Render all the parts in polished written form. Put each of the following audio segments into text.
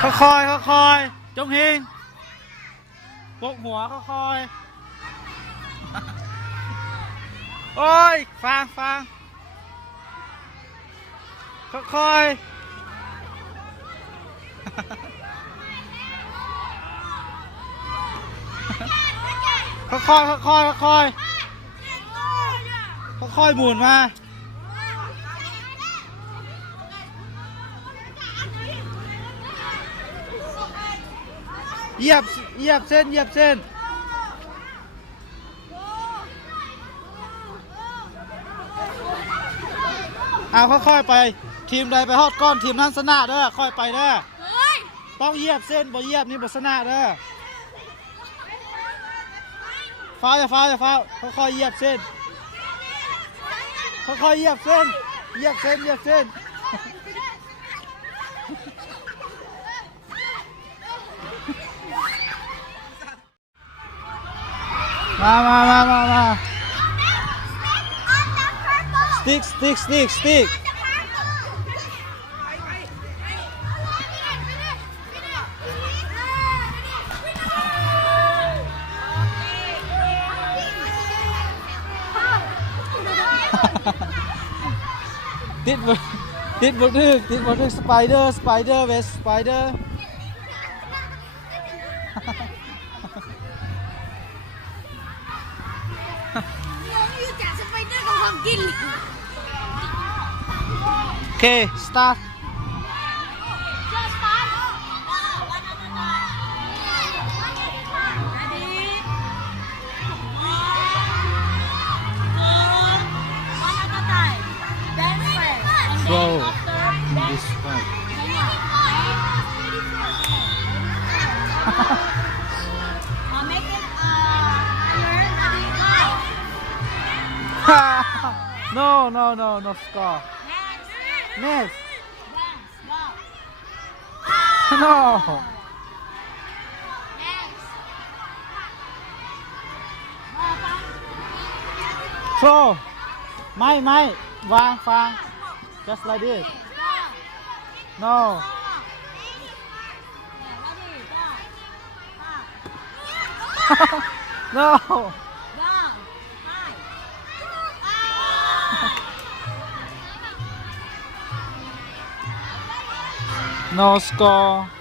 ค่อยค่อยจงเฮงปกหัวค่อยโอ้ยฟังค่อยหมุนมาเหยียบเส้นเอาค่อยๆไปทีมใดไปฮอดก้อนทีมนั้นชนะเด้อค่อยไปเด้อต้องเหยียบเส้นบ่เหยียบนี่บ่ชนะเด้อฟ้าค่อยๆเหยียบเส้นมาสติ๊กติดบดดึกสไปเดอร์เวสสไปเดอร์โอเคสตาร์ทThrow this way. No score. Next. No. Throw. ไม่วางฟัง just like this no no no score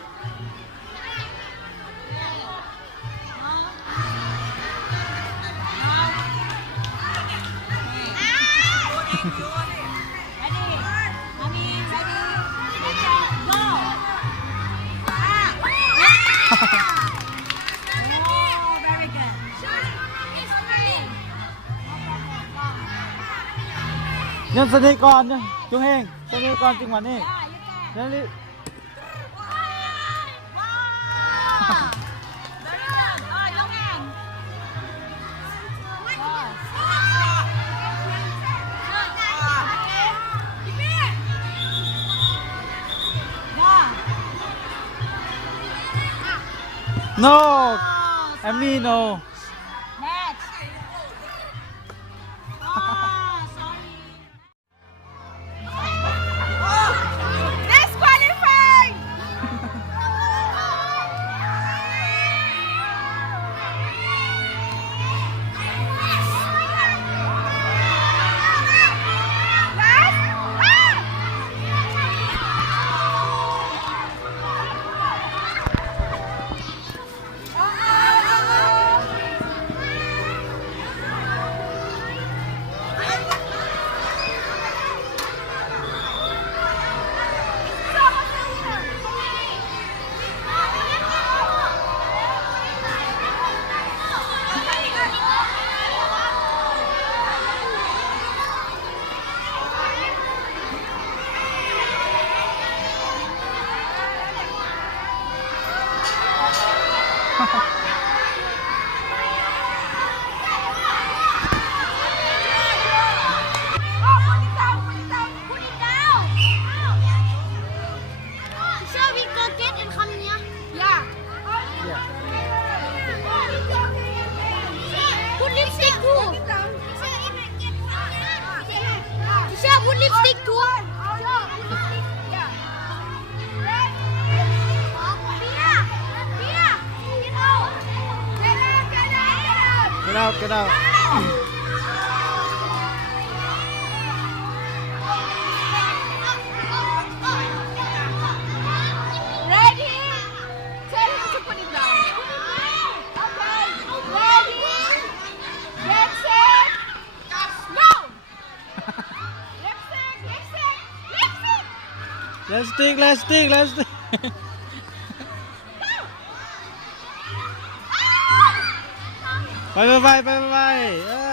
nhân sân đi con nhá Trung Hiền sân đi con chừng hoàn đi nhân đi no em đi no Put lipstick too. get out Ready? Tell him to put it down. Okay. Ready? Get set. Go. Left side. Left side. Left side. let's stickไปเออ